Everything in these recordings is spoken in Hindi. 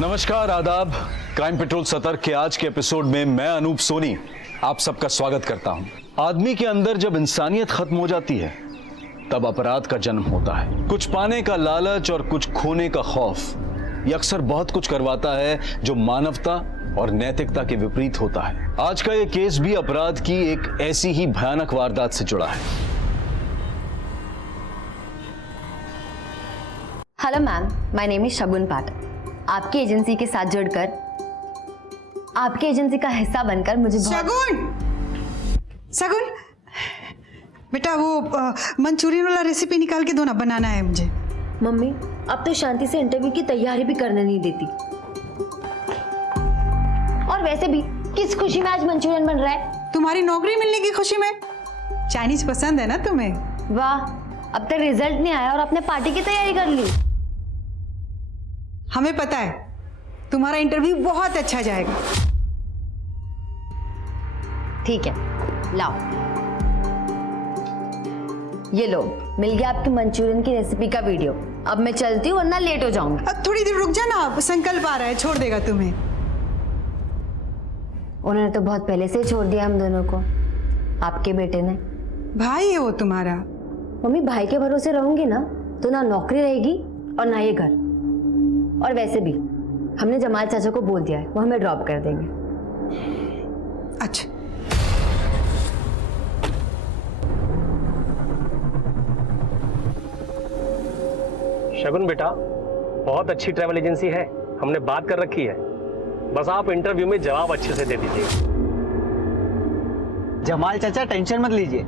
नमस्कार, आदाब। क्राइम पेट्रोल सतर्क के आज के एपिसोड में मैं अनूप सोनी आप सबका स्वागत करता हूं। आदमी के अंदर जब इंसानियत खत्म हो जाती है तब अपराध का जन्म होता है। कुछ पाने का लालच और कुछ खोने का खौफ ये अक्सर बहुत कुछ करवाता है जो मानवता और नैतिकता के विपरीत होता है। आज का ये केस भी अपराध की एक ऐसी ही भयानक वारदात से जुड़ा है। Hello ma'am, my name is Shagun Pathak. आपकी एजेंसी के साथ जुड़कर, आपकी एजेंसी का हिस्सा बनकर मुझे शगुन बेटा वो मंचूरियन वाला रेसिपी निकाल के दो ना, बनाना है मुझे। मम्मी अब तो शांति से इंटरव्यू की तैयारी भी करने नहीं देती। और वैसे भी किस खुशी में आज मंचूरियन बन रहा है? तुम्हारी नौकरी मिलने की खुशी में। चाइनीज पसंद है ना तुम्हें? वाह, अब तक रिजल्ट नहीं आया और आपने पार्टी की तैयारी कर ली। हमें पता है तुम्हारा इंटरव्यू बहुत अच्छा जाएगा। ठीक है, लाओ ये लो, मिल गया आपकी मंचूरियन की रेसिपी का वीडियो। अब मैं चलती हूँ वरना लेट हो जाऊंगी। अब थोड़ी देर रुक जा ना, संकल्प आ रहा है, छोड़ देगा तुम्हें। उन्होंने तो बहुत पहले से ही छोड़ दिया हम दोनों को, आपके बेटे ने। भाई है वो तुम्हारा। मम्मी भाई के भरोसे रहूंगी ना तो ना नौकरी रहेगी और ना ये घर। और वैसे भी हमने जमाल चाचा को बोल दिया है, वो हमें ड्रॉप कर देंगे। अच्छा, शगुन बेटा, बहुत अच्छी ट्रैवल एजेंसी है, हमने बात कर रखी है। बस आप इंटरव्यू में जवाब अच्छे से दे दीजिए। जमाल चाचा टेंशन मत लीजिए,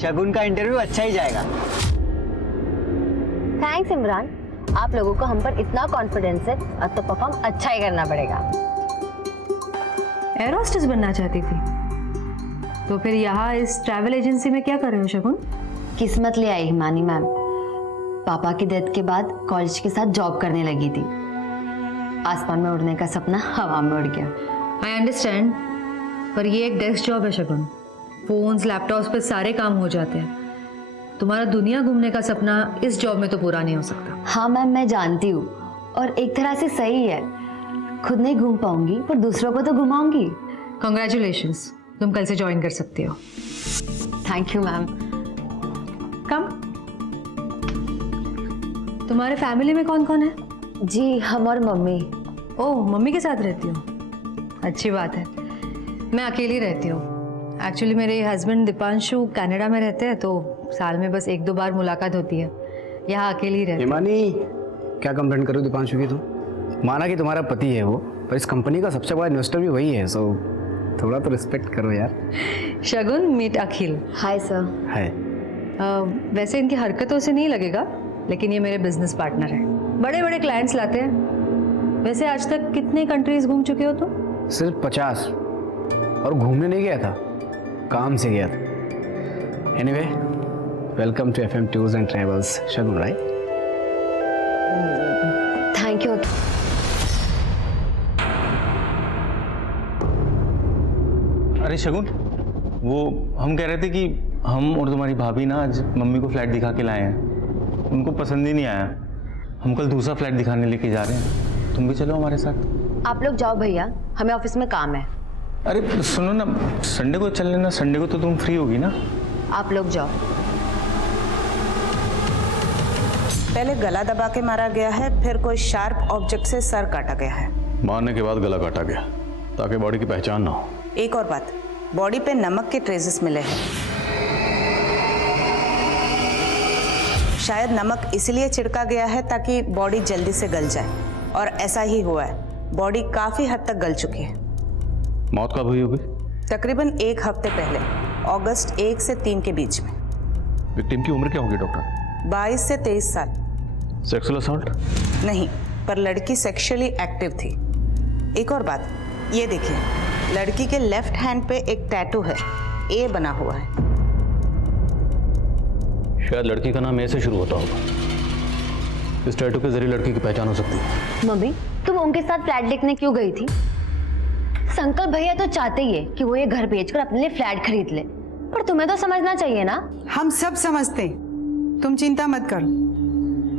शगुन का इंटरव्यू अच्छा ही जाएगा। थैंक्स इमरान, आप लोगों को हम पर इतना कॉन्फिडेंस है, अब तो परफॉर्म अच्छा ही करना पड़ेगा। एयर होस्टेस बनना चाहती थी तो फिर यहाँ इस ट्रैवल एजेंसी में क्या कर रहे हो शगुन? किस्मत ले आई हिमानी मैम। पापा की डेथ के बाद कॉलेज के साथ जॉब करने लगी थी। आसमान में उड़ने का सपना हवा में उड़ गया। आई अंडरस्टैंड, पर ये एक डेस्क जॉब है शगुन। फोन्स लैपटॉप्स पे सारे काम हो जाते हैं। तुम्हारा दुनिया घूमने का सपना इस जॉब में तो पूरा नहीं हो सकता। हाँ मैम, मैं जानती हूँ और एक तरह से सही है। खुद नहीं घूम पाऊंगी पर दूसरों को तो घुमाऊंगी। कॉन्ग्रेचुलेशंस, तुम कल से ज्वाइन कर सकती हो। Thank you ma'am. कम। तुम्हारे फैमिली में कौन कौन है? जी हम और मम्मी। ओह, मम्मी के साथ रहती हो, अच्छी बात है। मैं अकेली रहती हूँ। एक्चुअली मेरे हस्बैंड दीपांशु कनाडा में रहते हैं तो साल में बस 1-2 बार मुलाकात होती है। यहाँ अकेली रहती हूँ। हिमानी, क्या कंप्लेंट करो दीपांशु की? तो माना कि तुम्हारा पति है वो, पर इस कंपनी का सबसे बड़ा इन्वेस्टर भी वही है, सो थोड़ा तो रिस्पेक्ट करो यार। Shagun, meet Akhil. Hi sir. है वैसे इनकी हरकतों से नहीं लगेगा, लेकिन ये मेरे बिजनेस पार्टनर है। बड़े बड़े क्लाइंट्स लाते हैं। वैसे आज तक कितने कंट्रीज घूम चुके हो तुम? सिर्फ 50। और घूमने नहीं गया था, काम से गया था। Anyway, welcome to FM tours and travels. Shagun right? Thank you. अरे शगुन, वो हम कह रहे थे कि हम और तुम्हारी भाभी ना आज मम्मी को फ्लैट दिखा के लाए हैं। उनको पसंद ही नहीं आया। हम कल दूसरा फ्लैट दिखाने लेके जा रहे हैं, तुम भी चलो हमारे साथ। आप लोग जाओ भैया, हमें ऑफिस में काम है। अरे सुनो ना, संडे को चल लेना, संडे को तो तुम फ्री होगी ना? आप लोग जाओ। पहले गला दबा के मारा गया है, फिर कोई शार्प ऑब्जेक्ट से सर काटा गया है। मारने के बाद गला काटा गया ताकि बॉडी की पहचान ना हो। एक और बात, बॉडी पे नमक के ट्रेसेस मिले हैं। शायद नमक इसलिए छिड़का गया है ताकि बॉडी जल्दी से गल जाए, और ऐसा ही हुआ है। बॉडी काफी हद तक गल चुकी है। मौत कब हुई होगी? तकरीबन 1 हफ्ते पहले, अगस्त 1 से 3 के बीच में। विक्टिम की उम्र क्या होगी डॉक्टर? 22 से 23 साल। Sexual assault? नहीं, पर लड़की सेक्सुअली एक्टिव थी। एक और बात, ये देखिए, लड़की के लेफ्ट हैंड पे एक टैटू है, ए बना हुआ है। शायद लड़की का नाम ए से शुरू होता होगा। इस टैटू के जरिए लड़की की पहचान हो सकती है। मम्मी, तुम उनके साथ फ्लैट देखने क्यों गई थी? संकल्प भैया तो चाहते ही है कि वो ये घर बेचकर अपने लिए फ्लैट खरीद ले, पर तुम्हें तो समझना चाहिए ना। हम सब समझते हैं, तुम चिंता मत करो।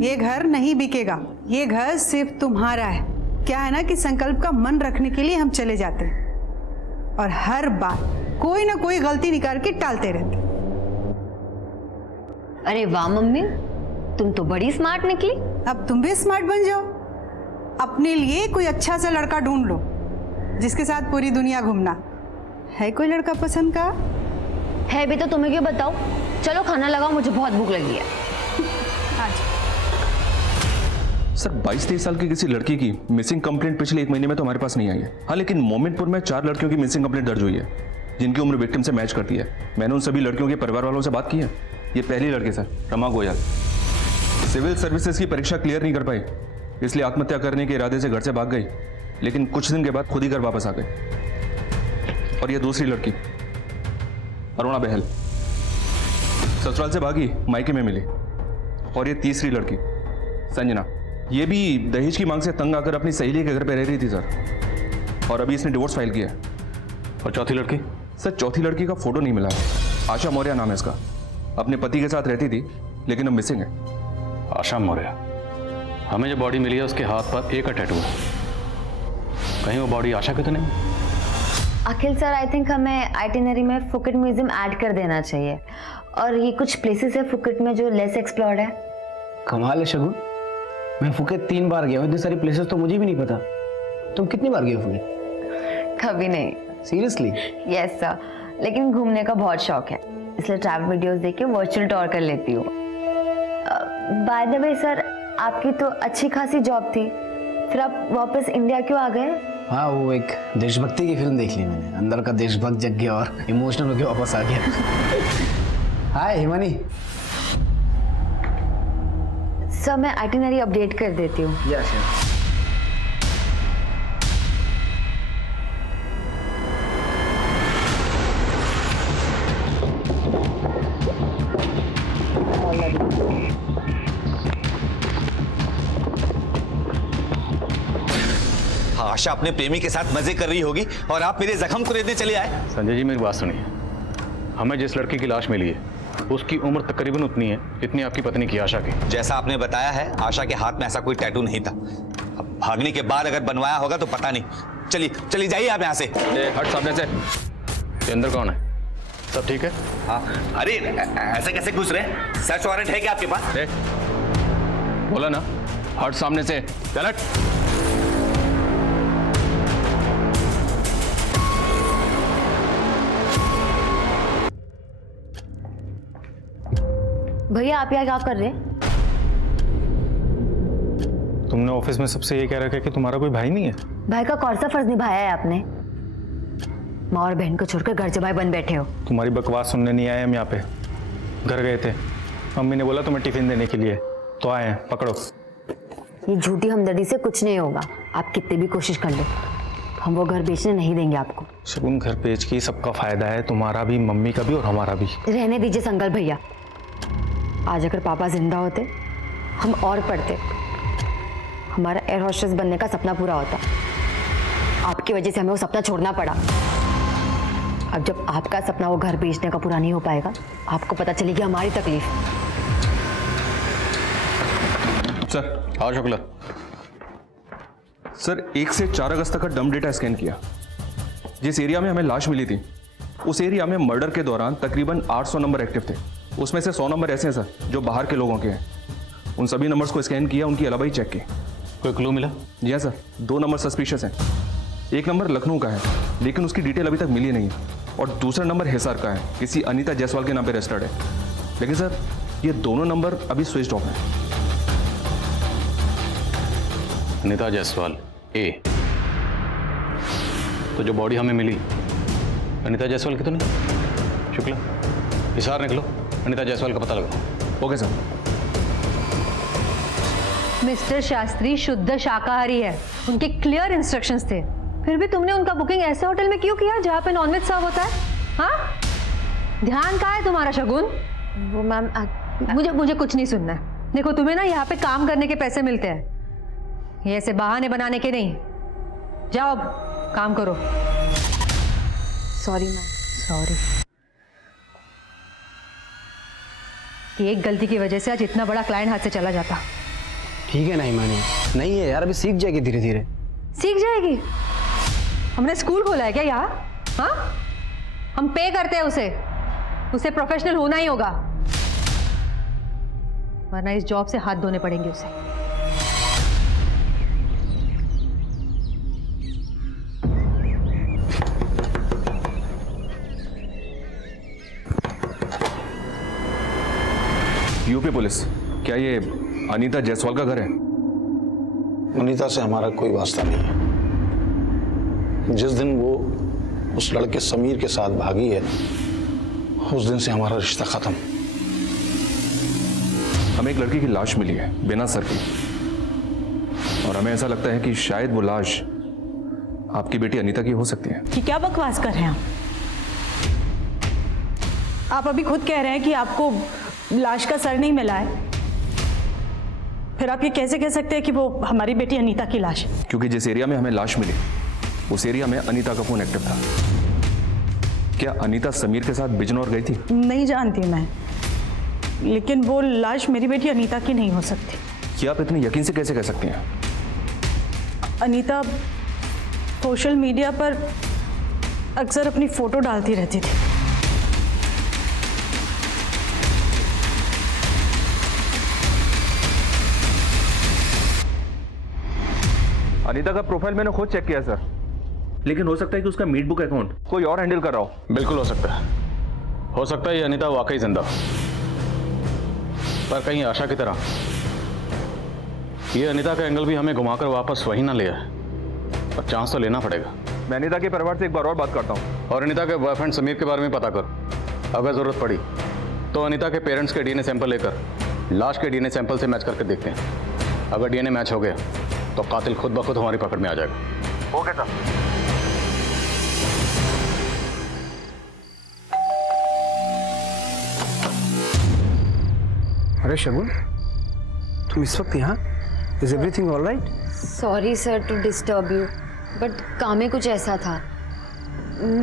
ये घर नहीं बिकेगा, ये घर सिर्फ तुम्हारा है। क्या है ना कि संकल्प का मन रखने के लिए हम चले जाते हैं और हर बार कोई ना कोई गलती निकाल के टालते रहते हैं। अरे वाह मम्मी, तुम तो बड़ी स्मार्ट निकली। अब तुम भी स्मार्ट बन जाओ, अपने लिए कोई अच्छा सा लड़का ढूंढ लो जिसके साथ पूरी दुनिया घूमना। है कोई लड़का पसंद का? है भी तो तुम्हें क्यों बताओ। चलो खाना लगाओ, मुझे बहुत भूख लगी है। सर 22-23 साल की किसी लड़की की मिसिंग कंप्लेंट पिछले 1 महीने में तो हमारे पास नहीं आई है। हाँ, लेकिन मोमिनपुर में 4 लड़कियों की मिसिंग कंप्लेंट दर्ज हुई है जिनकी उम्र विक्टिम से मैच करती है। मैंने उन सभी लड़कियों के परिवार वालों से बात की है। ये पहली लड़की sir, Rama Goyal, civil services की परीक्षा क्लियर नहीं कर पाई, इसलिए आत्महत्या करने के इरादे से घर से भाग गई, लेकिन कुछ दिन के बाद खुद ही घर वापस आ गई। और ये दूसरी लड़की अरुणा बहल, ससुराल से भागी, मायके में मिली। और ये तीसरी लड़की संजना, ये भी दहेज की मांग से तंग आकर अपनी सहेली के घर पे रह रही थी सर, और अभी इसने डिवोर्स फाइल किया है। और चौथी लड़की? सर चौथी लड़की का फोटो नहीं मिला है। आशा मौर्य नाम है इसका, अपने पति के साथ रहती थी लेकिन अब मिसिंग है। आशा मौर्य, हमें जो बॉडी मिली है उसके हाथ पर एक टैटू है, कहीं वो बॉडी आशा की तो नहीं? अखिल सर, आई थिंक हमें आइटिनरी में फुकेट म्यूजियम ऐड कर देना चाहिए। और ये कुछ प्लेसेस है फुकेट में जो लेस एक्सप्लोर्ड है। कमाल है शगुन, मैं फुकेत 3 बार गया हूँ, इतनी सारी प्लेसेस तो मुझे भी नहीं पता। तुम कितनी बार गए हो फुकेत? कभी नहीं। सीरियसली? यस सर, लेकिन घूमने का बहुत शौक है, इसलिए ट्रैवल वीडियोस देख के वर्चुअल टूर कर लेती हूँ। बाय द वे सर, आपकी तो अच्छी खासी जॉब थी, फिर आप वापस इंडिया क्यों आ गए? हाँ, वो एक देशभक्ति की फिल्म देख ली मैंने, अंदर का देशभक्त जग गया और इमोशनल होकर वापस आ गया। हाय हिमानी। सर मैं आइटिनरी अपडेट कर देती हूँ। Yes yes. आशा अपने प्रेमी के साथ मजे कर रही होगी और आप मेरे जख्म को रेतने चले आए। संजय जी मेरी बात सुनिए, हमें जिस लड़की की लाश मिली है उसकी उम्र तकरीबन उतनी है जितनी आपकी पत्नी की आशा की। जैसा आपने बताया है, आशा के हाथ में ऐसा कोई टैटू नहीं था। अब भागने के बाद अगर बनवाया होगा तो पता नहीं। चलिए चलिए जाइए आप यहाँ से। हट सामने से। ये अंदर कौन है? सब ठीक है? हाँ, अरे ऐसे कैसे घुस रहे? सर्च वारंट है क्या आपके पास? बोला ना, हट सामने से। चल हट। भैया आप यहाँ क्या कर रहे हैं? तुमने ऑफिस में सबसे ये कह रखा है कि तुम्हारा कोई भाई नहीं है? भाई का कौन सा फर्ज निभाया है आपने? माँ और बहन को छोड़कर घर जमाई बन बैठे हो। तुम्हारी बकवास सुनने नहीं आए हम यहाँ पे, घर गए थे। मम्मी ने बोला तुम्हें टिफिन देने के लिए, तो आए हैं, पकड़ो। ये झूठी हमदर्दी से कुछ नहीं होगा, आप कितनी भी कोशिश कर लो, हम वो घर बेचने नहीं देंगे आपको। शगुन, घर बेच के सबका फायदा है, तुम्हारा भी, मम्मी का भी और हमारा भी। रहने दीजिए संकल्प भैया, आज अगर पापा जिंदा होते हम और पढ़ते, हमारा एयर होस्टेस बनने का सपना पूरा होता। आपकी वजह से हमें वो सपना छोड़ना पड़ा। अब जब आपका सपना वो घर बेचने का पूरा नहीं हो पाएगा, आपको पता चलेगी हमारी तकलीफ। सर। हाँ शुक्ला। सर 1 से 4 अगस्त तक का डंप डेटा स्कैन किया। जिस एरिया में हमें लाश मिली थी उस एरिया में मर्डर के दौरान तकरीबन 800 नंबर एक्टिव थे। उसमें से 100 नंबर ऐसे हैं सर जो बाहर के लोगों के हैं। उन सभी नंबर्स को स्कैन किया, उनकी अलाबाई चेक की। कोई क्लू मिला? जी हाँ सर, 2 नंबर सस्पिशियस हैं। एक नंबर लखनऊ का है लेकिन उसकी डिटेल अभी तक मिली नहीं, और दूसरा नंबर हिसार का है, किसी अनीता जायसवाल के नाम पे रजिस्टर्ड है। लेकिन सर ये दोनों नंबर अभी स्विच ऑफ हैं। अनीता जायसवाल ए, तो जो बॉडी हमें मिली अनीता जायसवाल की तो नहीं? शुक्ला, हिसार निकलो, अनीता जायसवाल का पता लगाओ। Okay sir. मिस्टर शास्त्री शुद्ध शाकाहारी है, उनके क्लियर इंस्ट्रक्शंस थे, फिर भी तुमने उनका बुकिंग ऐसे होटल में क्यों किया जहाँ पे नॉनवेज सर्व होता है? हाँ, ध्यान कहाँ है तुम्हारा शगुन? वो मैम मुझे कुछ नहीं सुनना है। देखो तुम्हें ना यहाँ पे काम करने के पैसे मिलते हैं, ये ऐसे बहाने बनाने के नहीं। जाओ अब काम करो। Sorry ma'am. सॉरी। एक गलती की वजह से आज इतना बड़ा क्लाइंट हाथ से चला जाता। ठीक है ना हिमानी, नहीं है यार, अभी सीख जाएगी धीरे धीरे। सीख जाएगी। हमने स्कूल खोला है क्या यहाँ? हाँ, हम पे करते हैं उसे प्रोफेशनल होना ही होगा, वरना इस जॉब से हाथ धोने पड़ेंगे उसे। यूपी पुलिस, क्या ये अनीता जायसवाल का घर है? अनीता से हमारा कोई वास्ता नहीं है। जिस दिन वो उस लड़के समीर के साथ भागी है, उस दिन से हमारा रिश्ता खत्म। हमें एक लड़की की लाश मिली है बिना सर की, और हमें ऐसा लगता है कि शायद वो लाश आपकी बेटी अनीता की हो सकती है। कि क्या बकवास कर रहे हैं आप अभी खुद कह रहे हैं कि आपको लाश का सर नहीं मिला है, फिर आप ये कैसे कह सकते हैं कि वो हमारी बेटी अनीता की लाश है? क्योंकि जिस एरिया में हमें लाश मिली उस एरिया में अनीता का फोन एक्टिव था। क्या अनीता समीर के साथ बिजनौर गई थी? नहीं जानती मैं, लेकिन वो लाश मेरी बेटी अनीता की नहीं हो सकती। क्या आप इतने यकीन से कैसे कह सकती हैं? अनीता सोशल मीडिया पर अक्सर अपनी फोटो डालती रहती थी। अनीता का प्रोफाइल मैंने खुद चेक किया सर, लेकिन हो सकता है कि उसका मीट बुक अकाउंट कोई और हैंडल कर रहा हो। बिल्कुल हो सकता है ये अनीता वाकई जिंदा, पर कहीं आशा की तरह ये अनीता का एंगल भी हमें घुमाकर वापस वही ना ले आए, और चांस तो लेना पड़ेगा। मैं अनीता के परिवार से एक बार और बात करता हूँ, और अनीता के बॉयफ्रेंड समीर के बारे में पता कर। अगर जरूरत पड़ी तो अनीता के पेरेंट्स के डीएनए सैंपल लेकर लाश के डीएनए सैंपल से मैच करके देखते हैं। अगर डीएनए मैच हो गया तो कातिल खुद ब खुद हमारी पकड़ में आ जाएगा। Okay sir. अरे शगुन, तुम इस वक्त यहाँ? Is everything all right? Sorry sir to disturb you, but काम में कुछ ऐसा था।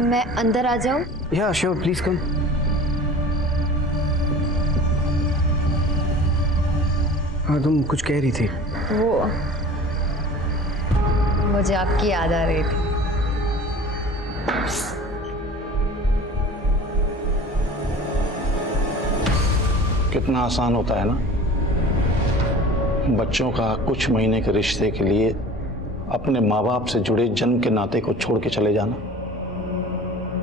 मैं अंदर आ जाऊँ? या श्योर, प्लीज कम। हाँ, तुम कुछ कह रही थी। वो मुझे आपकी याद आ रही थी। कितना आसान होता है ना बच्चों का कुछ महीने के रिश्ते के लिए अपने माँ बाप से जुड़े जन्म के नाते को छोड़ के चले जाना।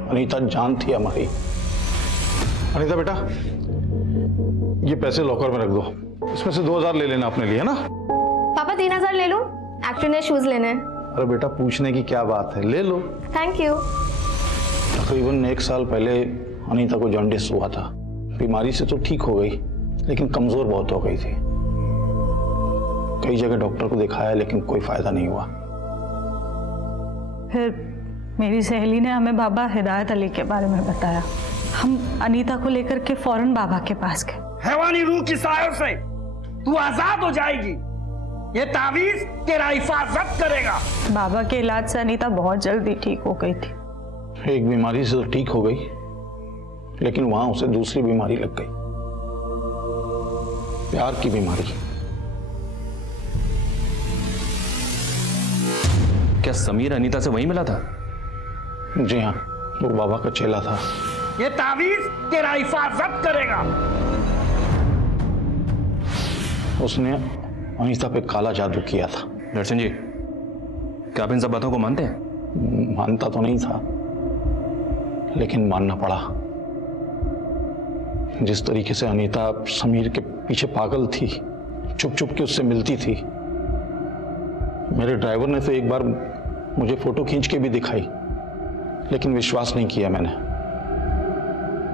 अनीता जान थी हमारी। अनीता बेटा, ये पैसे लॉकर में रख दो, इसमें से 2000 ले लेना अपने लिए, है ना? पापा 3000 ले लूं? एक्चुअली ने शूज लेने हैं। अरे बेटा, पूछने की क्या बात है, ले लो। Thank you. तकरीबन 1 साल पहले अनीता को जॉन्डिस हुआ था। बीमारी से तो ठीक हो गई, लेकिन कमजोर बहुत हो गई थी। कई जगह डॉक्टर को दिखाया, लेकिन कोई फायदा नहीं हुआ। फिर मेरी सहेली ने हमें बाबा हिदायत अली के बारे में बताया। हम अनीता को लेकर के फौरन बाबा के पास गए। हैवानी रूह की सायों से तू आजाद हो जाएगी, ये तावीज तेरा हिफाजत करेगा। बाबा के इलाज से अनीता बहुत जल्दी ठीक हो गई थी। एक बीमारी से तो ठीक हो गई, लेकिन वहां उसे दूसरी बीमारी लग गई, प्यार की बीमारी। क्या समीर अनीता से वहीं मिला था? जी हाँ, वो बाबा का चेला था। ये तावीज तेरा हिफाजत करेगा। उसने अनीता पे काला जादू किया था। दर्शन जी, क्या आप इन सब बातों को मानते हैं? मानता तो नहीं था, लेकिन मानना पड़ा। जिस तरीके से अनीता समीर के पीछे पागल थी, चुप चुप के उससे मिलती थी। मेरे ड्राइवर ने तो एक बार मुझे फोटो खींच के भी दिखाई, लेकिन विश्वास नहीं किया मैंने।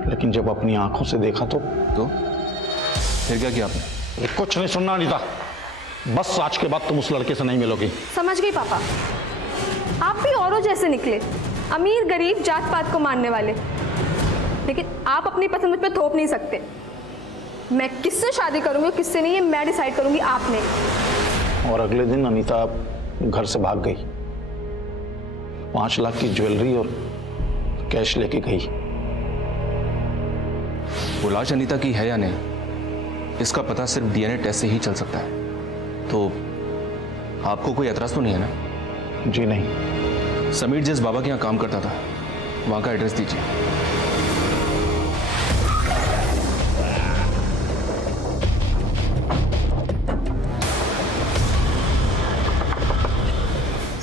लेकिन जब अपनी आंखों से देखा तो फिर क्या किया आपने? कुछ नहीं सुनना अनीता, बस आज के बाद तुम उस लड़के से नहीं मिलोगी। समझ गई पापा, आप भी औरों जैसे निकले, अमीर गरीब जात पात को मानने वाले, लेकिन आप अपनी पसंद मुझ पर थोप नहीं सकते। मैं किससे शादी करूंगी और किससे नहीं, ये मैं डिसाइड करूंगी, आपने। और अगले दिन अनीता घर से भाग गई। 5 लाख की ज्वेलरी और कैश लेके गई। वो लाश अनीता की है या नहीं, इसका पता सिर्फ डीएनए टेस्ट से ही चल सकता है। तो आपको कोई एतराज तो नहीं है ना? जी नहीं। समीर जिस बाबा के यहाँ काम करता था वहाँ का एड्रेस दीजिए।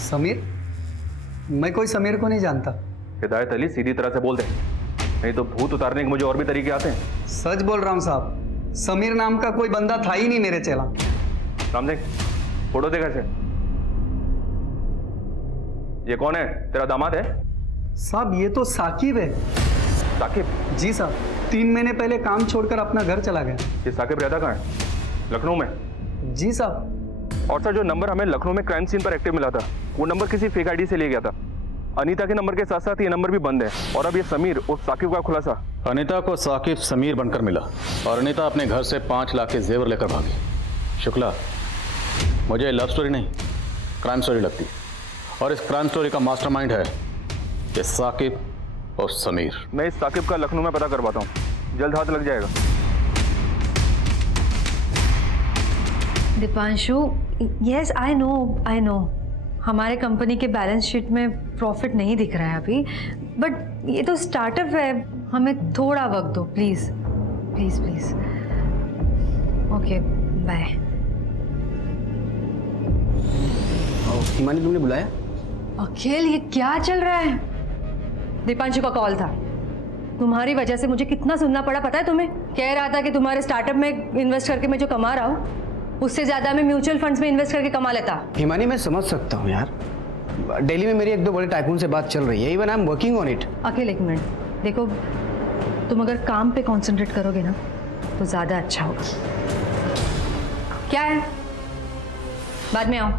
समीर? मैं कोई समीर को नहीं जानता। हिदायत अली, सीधी तरह से बोल दे, नहीं तो भूत उतारने के मुझे और भी तरीके आते हैं। सच बोल रहा हूँ साहब, समीर नाम का कोई बंदा था ही नहीं मेरे चेला। रामदेव, फोटो देखा इसे। ये कौन है? तेरा दामाद है? साहब ये तो साकिब है। साकिब? जी साहब, 3 महीने पहले काम छोड़कर अपना घर चला गया। ये साकिब रहता कहाँ है? लखनऊ में? जी साहब। और सर, जो नंबर हमें लखनऊ में क्राइम सीन पर एक्टिव मिला था, वो नंबर किसी फेक आईडी से ले गया था। अनीता के नंबर के साथ साथ ये नंबर भी बंद है। और अब ये समीर और साकिब का खुलासा। अनीता को साकिब समीर बनकर मिला और अनीता अपने घर से 5 लाख के जेवर लेकर भागी। शुक्ला, मुझे लव स्टोरी नहीं, क्राइम स्टोरी लगती है। और इस क्राइम स्टोरी का मास्टरमाइंड है ये साकिब और समीर। मैं इस साकिब का लखनऊ में पता करवाता हूँ, जल्द हाथ लग जाएगा। दीपांशु, यस आई नो हमारे कंपनी के बैलेंस शीट में प्रॉफिट नहीं दिख रहा है अभी, बट ये तो स्टार्टअप है, हमें थोड़ा वक्त दो please please please. Okay bye. Himani, तुमने बुलाया? अखिल, ये क्या चल रहा है? दीपांशु का कॉल था। तुम्हारी वजह से मुझे कितना सुनना पड़ा पता है तुम्हें? कह रहा था कि तुम्हारे स्टार्टअप में इन्वेस्ट करके मैं जो कमा रहा हूँ उससे ज्यादा मैं म्यूचुअल फंड्स में इन्वेस्ट करके कमा लेता। हिमानी, मैं समझ सकता हूँ यार, दिल्ली में मेरी 1-2 बड़े टाइकून से बात चल रही है। Even I am working on it. Akhil एक मिनट, देखो तुम अगर काम पे कंसंट्रेट करोगे ना तो ज्यादा अच्छा होगा। क्या है? बाद में आओ।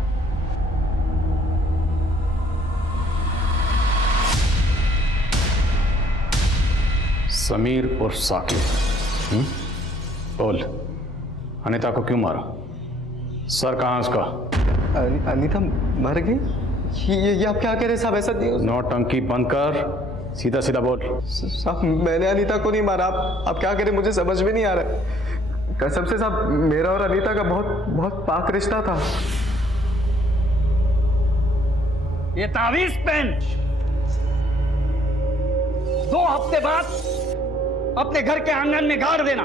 समीर और साकिब। बोल, अनीता को क्यों मारा? सर कहाँ उसका? अनीता मर गई? ये आप क्या कह रहे साहब? ऐसा नहीं। नौटंकी बंद कर, सीधा सीधा बोल। साहब मैंने अनीता को नहीं मारा। आप क्या कह रहे मुझे समझ में नहीं आ रहा है। कसम से साहब, मेरा और अनीता का बहुत पाक रिश्ता था। ये तावीज पेन 2 हफ्ते बाद अपने घर के आंगन में गाड़ देना।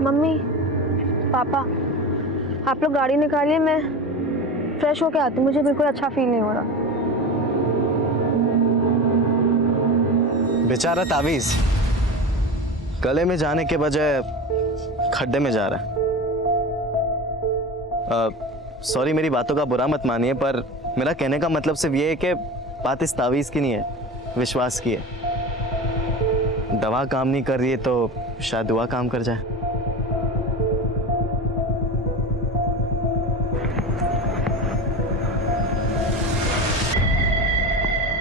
मम्मी, पापा, आप लोग गाड़ी निकालिए, मैं फ्रेश होके आती हूँ। मुझे बिल्कुल अच्छा फील नहीं हो रहा। बेचारा तावीज गले में जाने के बजाय खड्डे में जा रहा है। सॉरी, मेरी बातों का बुरा मत मानिए, पर मेरा कहने का मतलब सिर्फ ये है कि बात इस तावीज की नहीं है, विश्वास की है। दवा काम नहीं कर रही है तो शायद दुआ काम कर जाए।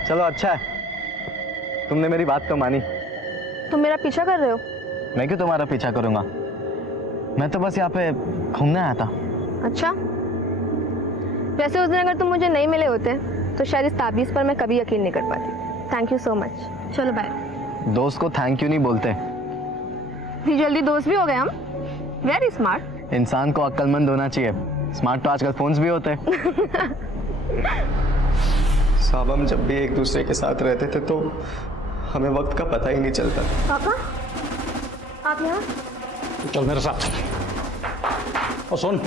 चलो अच्छा है, तुमने मेरी बात तो मानी। तुम मेरा पीछा कर रहे हो? मैं क्यों तुम्हारा पीछा करूंगा? मैं तो बस यहाँ पे घूमने आया था। अच्छा, वैसे उस दिन अगर तुम मुझे नहीं मिले होते तो शायद इस ताबीज़ पर मैं कभी यकीन नहीं कर पाती। Thank you so much. चलो बाय। दोस्त को थैंक यू नहीं बोलते। इतनी जल्दी दोस्त भी हो गए हम? Very smart. इंसान को अक्लमंद होना चाहिए। स्मार्ट तो आजकल फोन्स भी होते हैं। साहब, हम जब भी एक दूसरे के साथ रहते थे तो हमें वक्त का पता ही नहीं चलता। पापा, आप यहाँ? चल मेरे साथ। और सुन,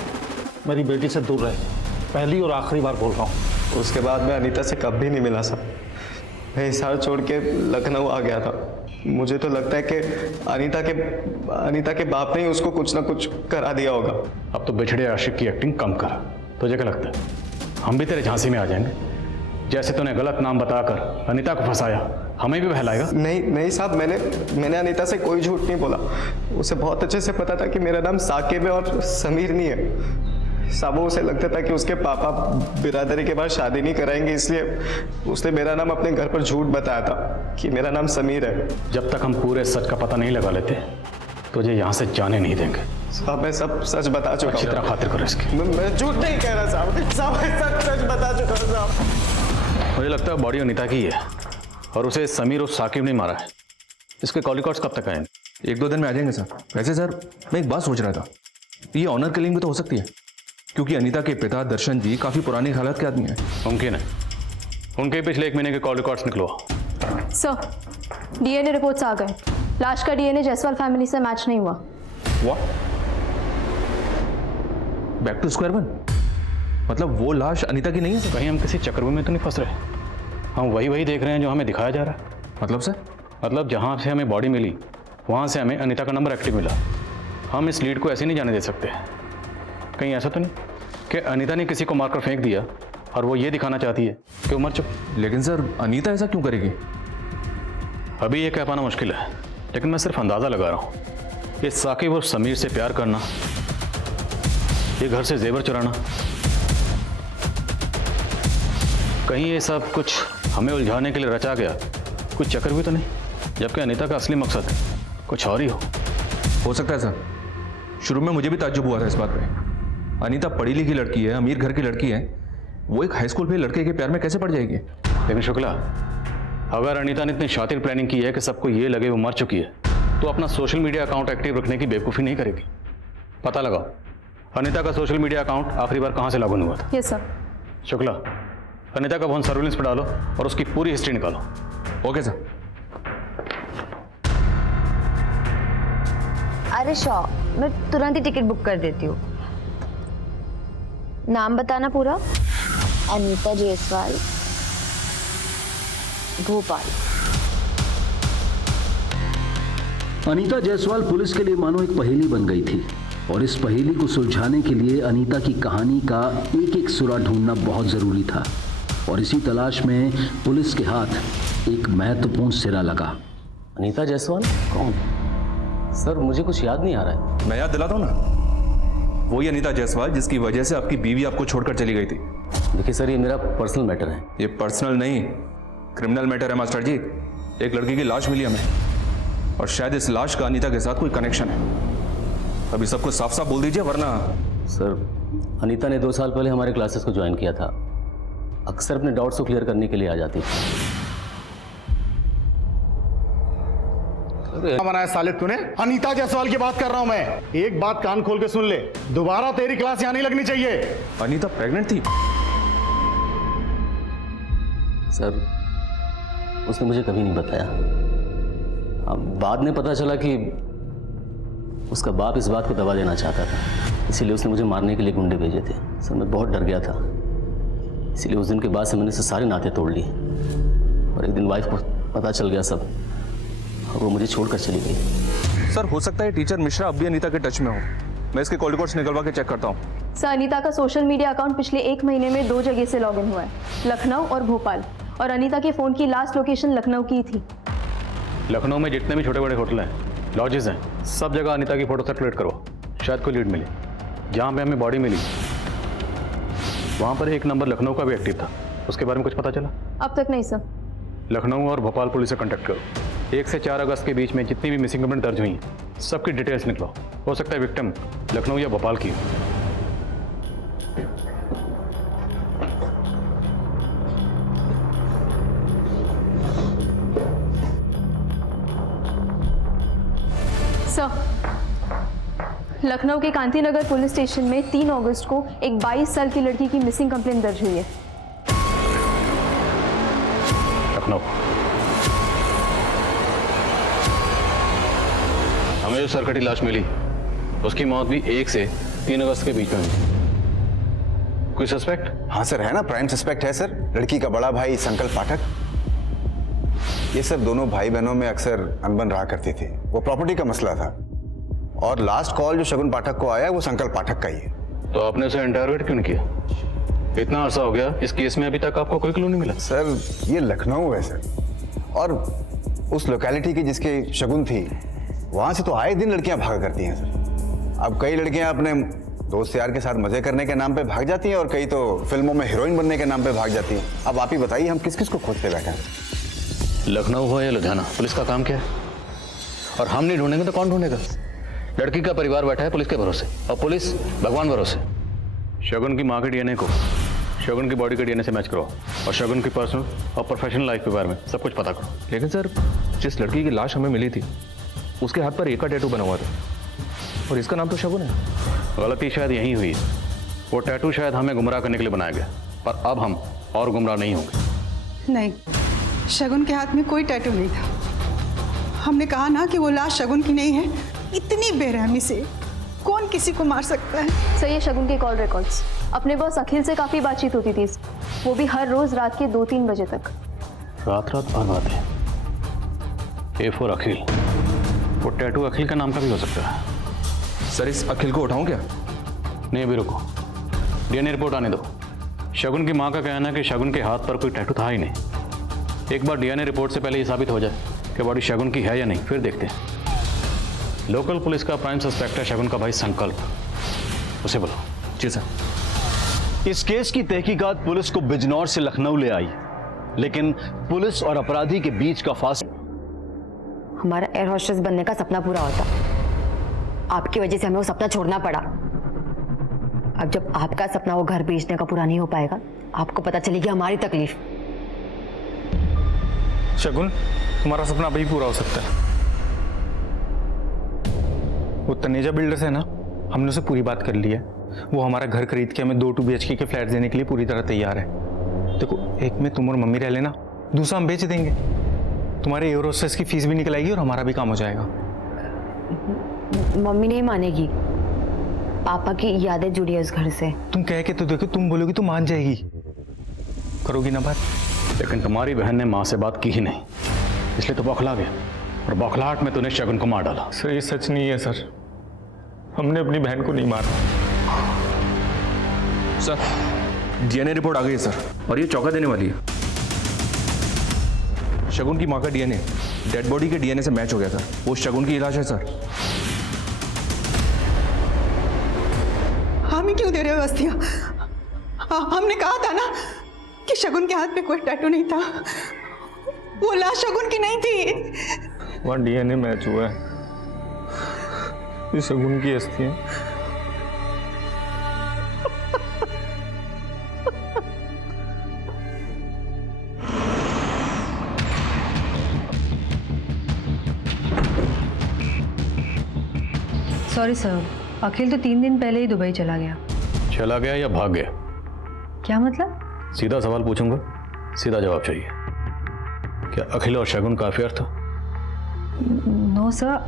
मेरी बेटी से दूर रहे, पहली और आखिरी बार बोल रहा हूँ। उसके बाद मैं अनीता से कभी नहीं मिला साहब। मैं हिसार छोड़ के लखनऊ आ गया था। मुझे तो लगता है कि अनीता के बाप ने ही उसको कुछ ना कुछ करा दिया होगा। अब तो बिछड़े आशिक की एक्टिंग कम कर। तुझे क्या लगता है हम भी तेरे झांसी में आ जाएंगे? जैसे तूने गलत नाम बताकर अनीता को फंसाया, हमें भी बहलाएगा? नहीं साहब, मैंने अनीता से कोई झूठ नहीं बोला। उसे बहुत अच्छे से पता था कि मेरा नाम साकिब है और समीर नहीं है। साहब, उसे लगता था कि उसके पापा बिरादरी के बाद शादी नहीं कराएंगे, इसलिए उसने मेरा नाम अपने घर पर झूठ बताया था कि मेरा नाम समीर है। जब तक हम पूरे सच का पता नहीं लगा लेते तुझे यहाँ से जाने नहीं देंगे। साहब, मैं सब सच बता चुका हूँ। अच्छी तरह खातिर करो इसकी। मैं झूठ नहीं कह रहा साहब। मैं सच बता चुका हूँ साहब। मुझे लगता है बॉडी अनीता की है और उसे समीर और साकिब ने मारा है। इसके कॉल रिकॉर्ड्स कब तक आएंगे? 1-2 दिन में आ जाएंगे सर। वैसे सर मैं एक बात सोच रहा था, ये ऑनर किलिंग भी तो हो सकती है, क्योंकि अनीता के पिता दर्शन जी काफ़ी पुरानी हालत के आदमी हैं। मुमकिन है। उनके पिछले 1 महीने के कॉल रिकॉर्ड्स निकलवा। सर, डीएनए रिपोर्ट्स आ गए। लाश का डीएनए जायसवाल फैमिली से मैच नहीं हुआ। Back to square one? मतलब वो लाश अनीता की नहीं है सर? कहीं हम किसी चक्रव्यूह में तो नहीं फंस रहे? हम वही देख रहे हैं जो हमें दिखाया जा रहा है। मतलब सर? मतलब जहाँ से हमें बॉडी मिली वहाँ से हमें अनीता का नंबर एक्टिव मिला। हम इस लीड को ऐसे नहीं जाने दे सकते। कहीं ऐसा तो नहीं कि अनीता ने किसी को मारकर फेंक दिया और वो ये दिखाना चाहती है कि वो मर चुकी? लेकिन सर अनीता ऐसा क्यों करेगी? अभी ये कह पाना मुश्किल है, लेकिन मैं सिर्फ अंदाज़ा लगा रहा हूँ। इस साकिब और समीर से प्यार करना, ये घर से जेवर चुराना, कहीं ये सब कुछ हमें उलझाने के लिए रचा गया कुछ चक्कर भी तो नहीं, जबकि अनीता का असली मकसद कुछ और ही हो सकता है सर। शुरू में मुझे भी ताज्जुब हुआ था इस बात पे। अनीता पढ़ी लिखी लड़की है, अमीर घर की लड़की है, वो एक हाई स्कूल पे लड़के के प्यार में कैसे पड़ जाएगी? लेकिन शुक्ला, अगर अनीता ने इतनी शातिर प्लानिंग की है कि सबको ये लगे वो मर चुकी है, तो अपना सोशल मीडिया अकाउंट एक्टिव रखने की बेवकूफ़ी नहीं करेगी। पता लगाओ अनीता का सोशल मीडिया अकाउंट आखिरी बार कहाँ से लॉगिन हुआ था। Yes sir. शुक्ला, अनीता का फोन सर्विलेंस पर डालो और उसकी पूरी हिस्ट्री निकालो। Okay sir. अरे शॉ, मैं तुरंत ही टिकट बुक कर देती हूँ। नाम बताना पूरा। अनीता जायसवाल, भोपाल। अनीता जायसवाल पुलिस के लिए मानो एक पहेली बन गई थी, और इस पहेली को सुलझाने के लिए अनीता की कहानी का एक एक सुरा ढूंढना बहुत जरूरी था। और इसी तलाश में पुलिस के हाथ एक महत्वपूर्ण सिरा लगा। अनीता जायसवाल कौन? सर मुझे कुछ याद नहीं आ रहा है। मैं याद दिलाता हूँ ना, वही अनीता जायसवाल जिसकी वजह से आपकी बीवी आपको छोड़कर चली गई थी। देखिए सर, ये मेरा पर्सनल मैटर है। ये पर्सनल नहीं, क्रिमिनल मैटर है मास्टर जी। एक लड़की की लाश मिली हमें, और शायद इस लाश का अनीता के साथ कोई कनेक्शन है। अभी सबको साफ साफ बोल दीजिए, वरना। सर अनीता ने 2 साल पहले हमारे क्लासेस को ज्वाइन किया था। अक्सर अपने डाउट्स को क्लियर करने के लिए आ जाती थी। बनाया साले तूने? अनीता जायसवाल की बात कर रहा हूं मैं। एक बात कान खोल के सुन ले, दोबारा तेरी क्लास यहां नहीं लगनी चाहिए। अनीता प्रेग्नेंट थी? सर उसने मुझे कभी नहीं बताया। अब बाद में पता चला कि उसका बाप इस बात को दबा देना चाहता था, इसीलिए उसने मुझे मारने के लिए गुंडे भेजे थे। सर मैं बहुत डर गया था, इसीलिए उस दिन के बाद से मैंने उससे सारे नाते तोड़ लिए। और एक दिन वाइफ को पता चल गया सब, और वो मुझे छोड़कर चली गई। सर हो सकता है टीचर मिश्रा अब भी अनीता के टच में हो। मैं इसके कॉल रिकॉर्ड्स निकलवा के चेक करता हूँ। सर अनीता का सोशल मीडिया अकाउंट पिछले 1 महीने में 2 जगह से लॉगिन हुआ है, लखनऊ और भोपाल। और अनीता के फ़ोन की लास्ट लोकेशन लखनऊ की थी। लखनऊ में जितने भी छोटे बड़े होटल हैं, लॉजेस हैं, सब जगह अनीता की फ़ोटो सर्कुलेट करो, शायद कोई लीड मिले। जहाँ पे हमें बॉडी मिली वहाँ पर एक नंबर लखनऊ का भी एक्टिव था। उसके बारे में कुछ पता चला? अब तक नहीं सर। लखनऊ और भोपाल पुलिस से कांटेक्ट करो। 1 से 4 अगस्त के बीच में जितनी भी मिसिंग कंप्लेंट दर्ज हुई हैं, सबकी डिटेल्स निकलो। हो सकता है विक्टिम लखनऊ या भोपाल की हो। सर लखनऊ के कांतीनगर पुलिस स्टेशन में 3 अगस्त को एक 22 साल की लड़की की मिसिंग कंप्लेंट दर्ज हुई है। लखनऊ। हमें जो सरकटी लाश मिली, उसकी मौत भी 1 से 3 अगस्त के बीच में हुई। कोई सस्पेक्ट? हाँ सर, है ना, प्राइम सस्पेक्ट है सर। लड़की का बड़ा भाई संकल्प पाठक। ये सब दोनों भाई बहनों में अक्सर अनबन रहा करती थी। वो प्रॉपर्टी का मसला था, और लास्ट कॉल जो शगुन पाठक को आया वो संकल्प पाठक का ही है। तो आपने उसे इंटररोगेट क्यों नहीं किया? इतना अरसा हो गया, इस केस में अभी तक आपको कोई क्लू नहीं मिला। सर ये लखनऊ है सर, और उस लोकेलिटी की जिसकी शगुन थी, वहाँ से तो आए दिन लड़कियाँ भागा करती हैं सर। अब कई लड़कियाँ अपने दोस्त यार के साथ मजे करने के नाम पे भाग जाती हैं, और कई तो फिल्मों में हीरोइन बनने के नाम पे भाग जाती हैं। अब आप ही बताइए, हम किस किस को खोजते बैठे हैं? लखनऊ हो या लुधियाना, पुलिस का काम क्या है? और हम नहीं ढूंढेंगे तो कौन ढूंढेगा? लड़की का परिवार बैठा है पुलिस के भरोसे, और पुलिस भगवान भरोसे। शगुन की माँ के डीएनए को शगुन की बॉडी के डीएनए से मैच करो, और शगुन की पर्सनल और प्रोफेशनल लाइफ के बारे में सब कुछ पता करो। लेकिन सर जिस लड़की की लाश हमें मिली थी उसके हाथ पर ए का टैटू बना हुआ था और इसका नाम तो शगुन है। गलती शायद यही हुई। वो टैटू शायद हमें गुमराह करने के लिए बनाया गया, पर अब हम और गुमराह नहीं होंगे। नहीं, शगुन के हाथ में कोई टैटू नहीं था। हमने कहा ना कि वो लाश शगुन की नहीं है। इतनी बेरहमी से कौन किसी को मार सकता है? सर, ये शगुन के कॉल रिकॉर्ड्स। अपने बॉस अखिल से काफ़ी बातचीत होती थी, वो भी हर रोज़ रात के 2-3 बजे तक। रात बात है। A4 अखिल, वो टैटू अखिल का नाम का भी हो सकता है। सर इस अखिल को उठाऊं क्या? नहीं, अभी रुको, डीएनए रिपोर्ट आने दो। शगुन की माँ का कहना है कि शगुन के हाथ पर कोई टैटू था ही नहीं। एक बार डीएनए रिपोर्ट से पहले ये साबित हो जाए कि बॉडी शगुन की है या नहीं, फिर देखते हैं। लोकल पुलिस का प्राइम सस्पेक्ट है शगुन का भाई संकल्प, उसे बोलो। जी सर। इस केस की तहकीकात पुलिस को बिजनौर से लखनऊ ले आई, लेकिन पुलिस और अपराधी के बीच का फासला। हमारा एयर होस्टेस बनने का सपना पूरा होता, आपकी वजह से हमें वो सपना छोड़ना पड़ा। अब जब आपका सपना वो घर बेचने का पूरा नहीं हो पाएगा, आपको पता चलेगी हमारी तकलीफ। शगुन, तुम्हारा सपना अभी पूरा हो सकता है। वो तनेजा बिल्डर्स है ना, हमने उसे पूरी बात कर ली है। वो हमारा घर खरीद के हमें 2 2 BHK के फ्लैट देने के लिए पूरी तरह तैयार है। देखो, एक में तुम और मम्मी रह लेना, दूसरा हम बेच देंगे। तुम्हारे एयर होस्टेस की फीस भी निकल आएगी और हमारा भी काम हो जाएगा। मम्मी नहीं मानेगी, पापा की यादें जुड़ी है उस घर से। तुम कह के तो देखो, तुम बोलोगी तो मान जाएगी। करोगी ना बात? लेकिन तुम्हारी बहन ने माँ से बात की ही नहीं, इसलिए तो बौखला गया और बौखलाहट में तूने शगुन को मार डाला। सर, ये सच नहीं है सर, हमने अपनी बहन को नहीं मारा। सर, डीएनए रिपोर्ट आ गई है सर, और ये चौंका देने वाली है। शगुन की माँ का डीएनए डेड बॉडी के डीएनए से मैच हो गया था। वो शगुन की इलाज है सर। हमें क्यों दे रहे हो अस्थियां? हमने कहा था ना कि शगुन के हाथ में कोई टैटू नहीं था। वो लाश शगुन की नहीं थी। वहाँ डीएनए मैच हुआ है, ये शगुन की अस्थि है। सॉरी सर, अखिल तो 3 दिन पहले ही दुबई चला गया। चला गया या भाग गया? क्या मतलब? सीधा सवाल पूछूंगा, सीधा जवाब चाहिए। क्या अखिल और शगुन का अफेयर था? No sir,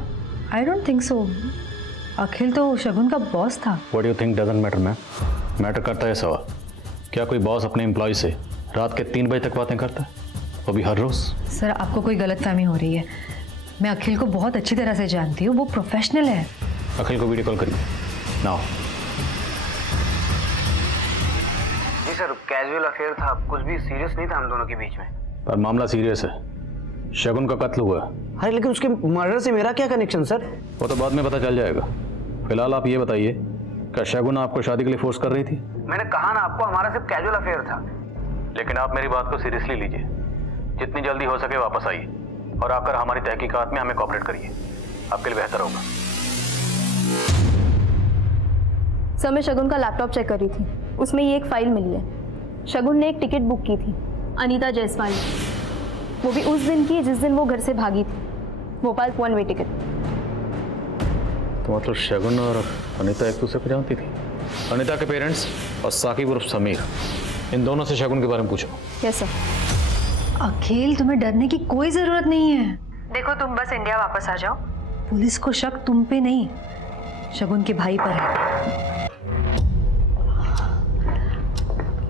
I don't think so. Akhil तो शगुन का बॉस था। What you think doesn't matter ma'am. Matter करता है सवाल, क्या कोई बॉस अपने एम्प्लॉय से रात के 3 बजे तक बातें करता है, वो भी हर रोज? सर, आपको कोई गलतफहमी हो रही है। मैं अखिल को बहुत अच्छी तरह से जानती हूँ, वो प्रोफेशनल है। अखिल को वीडियो कॉल करिए नाउ। जी सर, कैजुअल अफेयर था, कुछ भी सीरियस नहीं था हम दोनों के बीच में। पर मामला सीरियस है, शगुन का कत्ल हुआ है। अरे लेकिन उसके मर्डर से मेरा क्या कनेक्शन सर? वो तो बाद में पता चल जाएगा। फिलहाल आप ये बताइए, क्या शगुन आपको शादी के लिए फोर्स कर रही थी? मैंने कहा ना आपको, हमारा सिर्फ कैजुअल अफेयर था। लेकिन आप मेरी बात को सीरियसली लीजिए, जितनी जल्दी हो सके वापस आइए और आकर हमारी तहकीकात में हमें कोऑपरेट करिए, आपके लिए बेहतर होगा। सर, मैं शगुन का लैपटॉप चेक कर रही थी, उसमें ये एक फाइल मिली है। शगुन ने एक टिकट बुक की थी अनीता जायसवाल, वो भी उस दिन की जिस दिन वो घर से भागी थी, भोपाल 1 वे टिकट। तो मतलब शगुन और अनीता एक दूसरे को जानती थी? अनीता के पेरेंट्स और साकिब उर्फ समीर, इन दोनों से शगुन के बारे में पूछो। Yes sir. अखिल, तुम्हें डरने की कोई जरूरत नहीं है। देखो, तुम बस इंडिया वापस आ जाओ। पुलिस को शक तुम पे नहीं, शगुन के भाई पर है।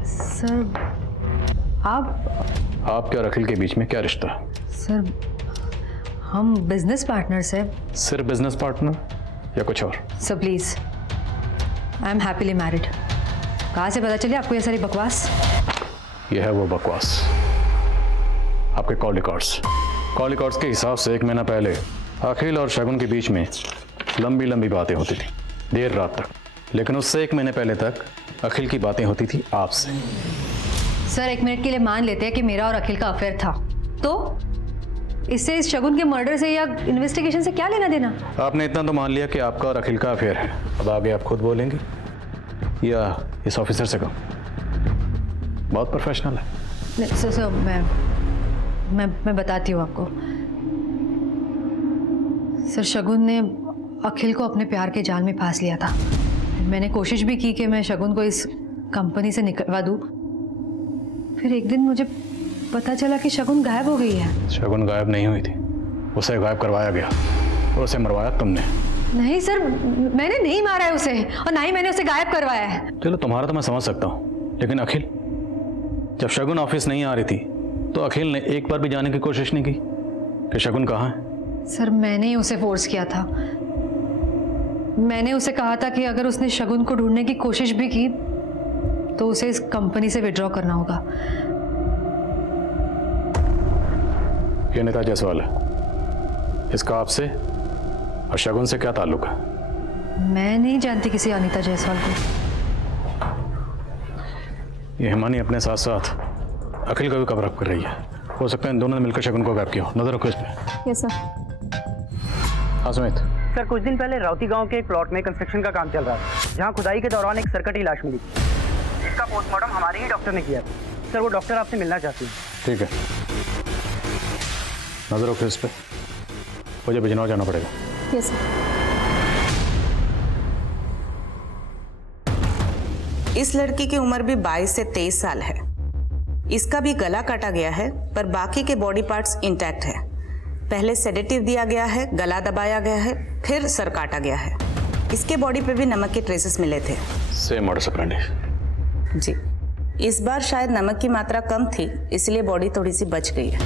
सर, आपके और अखिल के बीच में क्या रिश्ता है? सर, हम बिजनेस पार्टनर्स हैं। सिर्फ बिजनेस पार्टनर या कुछ और? Sir please, I am happily married. कहाँ से पता चली आपको ये सारी बकवास? ये है वो बकवास, आपके कॉल रिकॉर्ड्स के हिसाब से 1 महीना पहले अखिल और शगुन के बीच में लंबी लंबी बातें होती थी, देर रात तक। लेकिन उससे 1 महीने पहले तक अखिल की बातें होती थी आपसे। सर, 1 मिनट के लिए मान लेते हैं कि मेरा और अखिल का अफेयर था, तो इससे इस शगुन के मर्डर से या इन्वेस्टिगेशन से क्या लेना देना? आपने इतना तो मान लिया कि आपका और अखिल का अफेयर है, अब आगे आप खुद बोलेंगे या इस ऑफिसर से कहो? बहुत प्रोफेशनल है। सर, मैं बताती हूँ आपको। सर शगुन ने अखिल को अपने प्यार के जाल में फांस लिया था। मैंने कोशिश भी की कि मैं शगुन को इस कंपनी से निकलवा दूं। फिर एक दिन मुझे पता चला कि शगुन गायब हो गई है। शगुन गायब नहीं हुई थी, उसे गायब करवाया गया और उसे मरवाया तुमने। नहीं सर, मैंने नहीं मारा है उसे और ना ही मैंने उसे गायब करवाया है। चलो तुम्हारा तो मैं समझ सकता हूँ, लेकिन अखिल, जब शगुन ऑफिस नहीं आ रही थी तो अखिल ने एक बार भी जाने की कोशिश नहीं की कि शगुन कहाँ है? सर मैंने ही उसे फोर्स किया था। मैंने उसे कहा था कि अगर उसने शगुन को ढूंढने की कोशिश भी की तो उसे इस कंपनी से विड्रॉ करना होगा। ये अनीता जायसवाल है, इसका आपसे और शगुन से क्या ताल्लुक है? मैं नहीं जानती किसी अनीता जायसवाल को। ये हिमानी अपने साथ साथ अखिल का भी कवर अप कर रही है। हो सकता है इन दोनों ने मिलकर शगुन को गायब किया हो। नजर रखो इस पे। Yes sir. हाँ सुमित। सर कुछ दिन पहले राउती गांव के एक प्लॉट में कंस्ट्रक्शन का काम चल रहा था, जहां खुदाई के दौरान एक सरकटी लाश मिली। इसका पोस्टमार्टम हमारे ही डॉक्टर ने किया था। सर वो डॉक्टर आपसे मिलना चाहती है। ठीक है, नजर रखो इस पे। मुझे बिजनौर जाना पड़ेगा। Yes sir. इस लड़की की उम्र भी 22 से 23 साल है। इसका भी गला काटा गया है, पर बाकी के बॉडी पार्ट्स इंटैक्ट है। पहले सेडेटिव दिया गया है, गला दबाया गया है, फिर सर काटा गया है। इसके बॉडी पे भी नमक के ट्रेसेस मिले थे। Same modus operandi. जी, इस बार शायद नमक की मात्रा कम थी, इसलिए बॉडी थोड़ी सी बच गई है।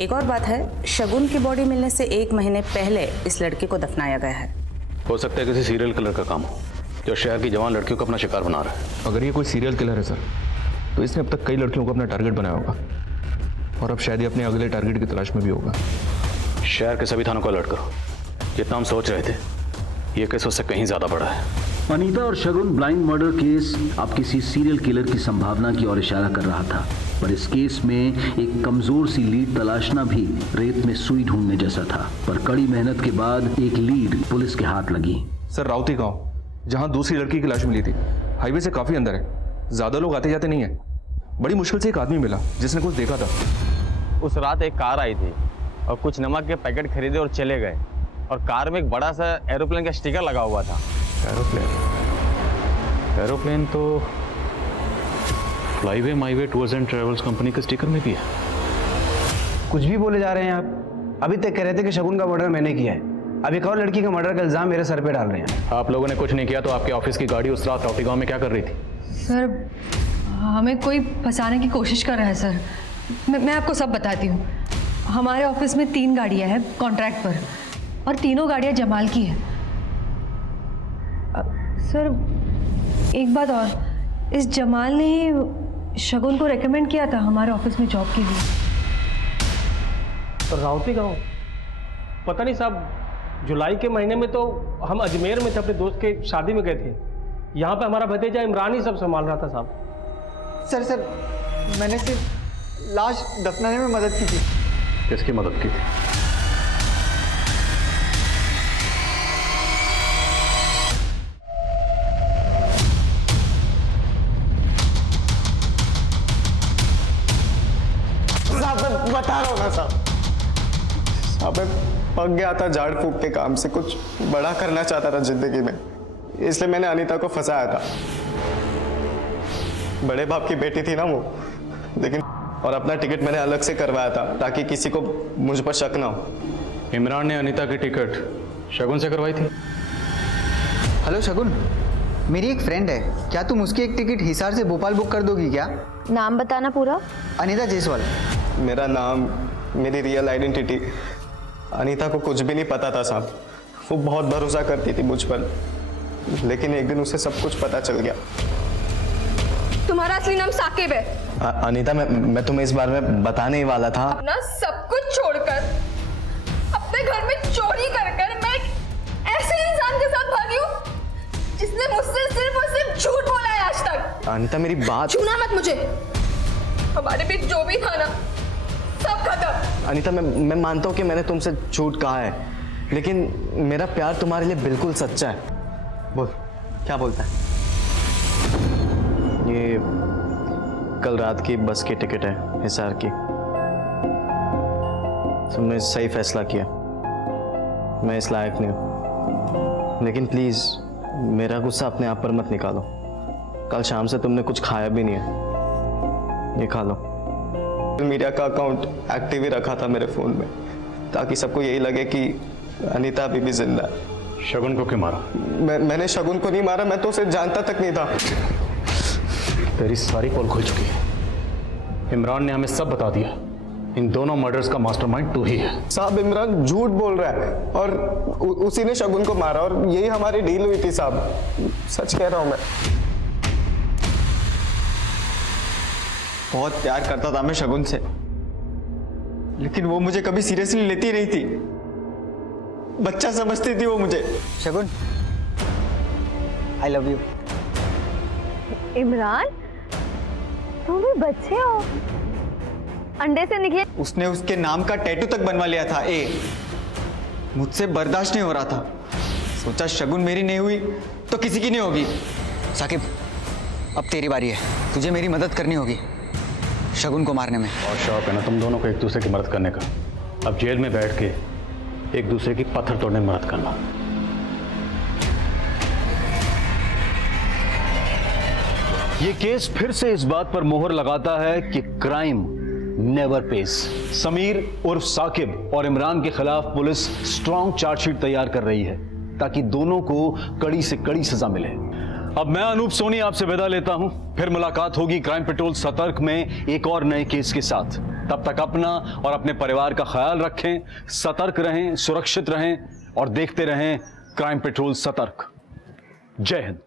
एक और बात है, शगुन की बॉडी मिलने से 1 महीने पहले इस लड़की को दफनाया गया है। हो सकता है किसी सीरियल किलर का काम हो, जो शहर की जवान लड़कियों को अपना शिकार बना रहा है। अगर ये कोई सीरियल किलर है सर, तो इसने अब तक कई लड़कियों को अपना टारगेट बनाया होगा और अब शायद ये अपने अगले टारगेट की तलाश में भी होगा। शहर के सभी थानों को अलर्ट करो। जितना हम सोच रहे थे, ये केस उससे कहीं ज्यादा बड़ा है। अनीता और शगुन ब्लाइंड मर्डर केस अब किसी सीरियल किलर की संभावना की ओर इशारा कर रहा था, पर इस केस में एक कमजोर सी लीड तलाशना भी रेत में सुई ढूंढने जैसा था। पर कड़ी मेहनत के बाद एक लीड पुलिस के हाथ लगी। सर राउती गांव, जहां दूसरी लड़की की लाश मिली थी, हाईवे से काफी अंदर है। ज्यादा लोग आते जाते नहीं है। बड़ी मुश्किल से एक आदमी मिला जिसने कुछ देखा था। उस रात एक कार आई थी और कुछ नमक के पैकेट खरीदे और चले गए, और कार में एक बड़ा सा एरोप्लेन का स्टिकर लगा हुआ था। एरोप्लेन तो Flyway Myway tours and travels company के स्टिकर में भी है। कुछ भी बोले जा रहे हैं आप। अभी तक कह रहे थे कि शगुन का मर्डर मैंने किया है, अब एक और लड़की का मर्डर का इल्जाम मेरे सर पे डाल रहे हैं। आप लोगों ने कुछ नहीं किया तो आपके ऑफिस की गाड़ी उस रात राउती गांव में क्या कर रही थी? सर हमें कोई फंसाने की कोशिश कर रहा है सर। मैं आपको सब बताती हूँ। हमारे ऑफिस में 3 गाड़ियाँ हैं कॉन्ट्रैक्ट पर, और तीनों गाड़ियाँ जमाल की हैं। सर एक बात और, इस जमाल ने ही शगुन को रेकमेंड किया था हमारे ऑफिस में जॉब के लिए। तो राउती गाँव, पता नहीं साहब, जुलाई के महीने में तो हम अजमेर में थे, अपने दोस्त के शादी में गए थे। यहाँ पे हमारा भतीजा इमरान ही सब संभाल रहा था साहब। सर मैंने सिर्फ लाश दफनाने में मदद की थी। किसकी मदद की थी? साहब मैं बता रहा हूँ ना साहब। साहब मैं पक गया था झाड़ फूक के काम से, कुछ बड़ा करना चाहता था जिंदगी में, इसलिए मैंने अनीता को फंसाया था। बड़े बाप की बेटी थी ना वो, लेकिन और अपना टिकट मैंने अलग से करवाया था ताकि किसी को मुझ पर शक ना हो। इमरान ने अनीता की टिकट शगुन से करवाई थी। हेलो शगुन, मेरी एक फ्रेंड है, क्या तुम उसकी एक टिकट हिसार से भोपाल बुक कर दोगी क्या? नाम बताना पूरा। अनीता जायसवाल। मेरा नाम, मेरी रियल आइडेंटिटी, अनीता को कुछ भी नहीं पता था साहब। वो बहुत भरोसा करती थी मुझ पर, लेकिन एक दिन उसे सब कुछ पता चल गया। तुम्हारा असली नाम साकिब है। अनीता मैं तुम्हें इस बारे में बताने ही वाला था। अपना सब कुछ छोड़कर अपने घर में चोरी कर मैं एक ऐसे इंसान के साथ भागी हूँ जिसने मुझसे सिर्फ और सिर्फ झूठ बोला है आज तक। अनीता मेरी बात। छूना मत मुझे। हमारे बीच जो भी था ना, सब खत्म। अनीता मैं मानता हूँ कि मैंने तुमसे झूठ कहा है, लेकिन मेरा प्यार तुम्हारे लिए बिल्कुल सच्चा है। बोल, क्या बोलता है? ये कल रात की बस की टिकट है हिसार की। तुमने सही फैसला किया। मैं इस लायक नहीं हूँ, लेकिन प्लीज़ मेरा गुस्सा अपने आप पर मत निकालो। कल शाम से तुमने कुछ खाया भी नहीं है, ये खा लो। मीडिया का अकाउंट एक्टिव ही रखा था मेरे फ़ोन में, ताकि सबको यही लगे कि अनीता अभी भी जिंदा है। शगुन को क्यों मारा? मैंने शगुन को नहीं मारा, मैं तो उसे जानता तक नहीं था। तेरी सारी पोल खुल चुकी है। इमरान ने हमें सब बता दिया। इन दोनों मर्डर्स का मास्टरमाइंड तू ही है। साहब इमरान झूठ बोल रहा है और उसी ने शगुन को मारा और यही हमारी डील हुई थी साहब, सच कह रहा हूं मैं। बहुत प्यार करता था मैं शगुन से, लेकिन वो मुझे कभी सीरियसली लेती नहीं थी। बच्चा समझती थी वो मुझे। शगुन, आई लव यू। इमरान, तुम भी बच्चे हो, अंडे से निकले। उसने उसके नाम का टैटू तक बनवा लिया था। मुझसे बर्दाश्त नहीं हो रहा था। सोचा शगुन मेरी नहीं हुई तो किसी की नहीं होगी। साकिब, अब तेरी बारी है, तुझे मेरी मदद करनी होगी शगुन को मारने में। और शौक है ना तुम दोनों को एक दूसरे की मदद करने का। अब जेल में बैठ के एक दूसरे की पत्थर तोड़ने में मदद करना। ये केस फिर से इस बात पर मोहर लगाता है कि क्राइम नेवर पेज। समीर उर्फ साकिब और इमरान के खिलाफ पुलिस स्ट्रॉन्ग चार्जशीट तैयार कर रही है ताकि दोनों को कड़ी से कड़ी सजा मिले। अब मैं अनूप सोनी आपसे विदा लेता हूं, फिर मुलाकात होगी क्राइम पेट्रोल सतर्क में एक और नए केस के साथ। तब तक अपना और अपने परिवार का ख्याल रखें, सतर्क रहें, सुरक्षित रहें और देखते रहें क्राइम पेट्रोल सतर्क। जय हिंद।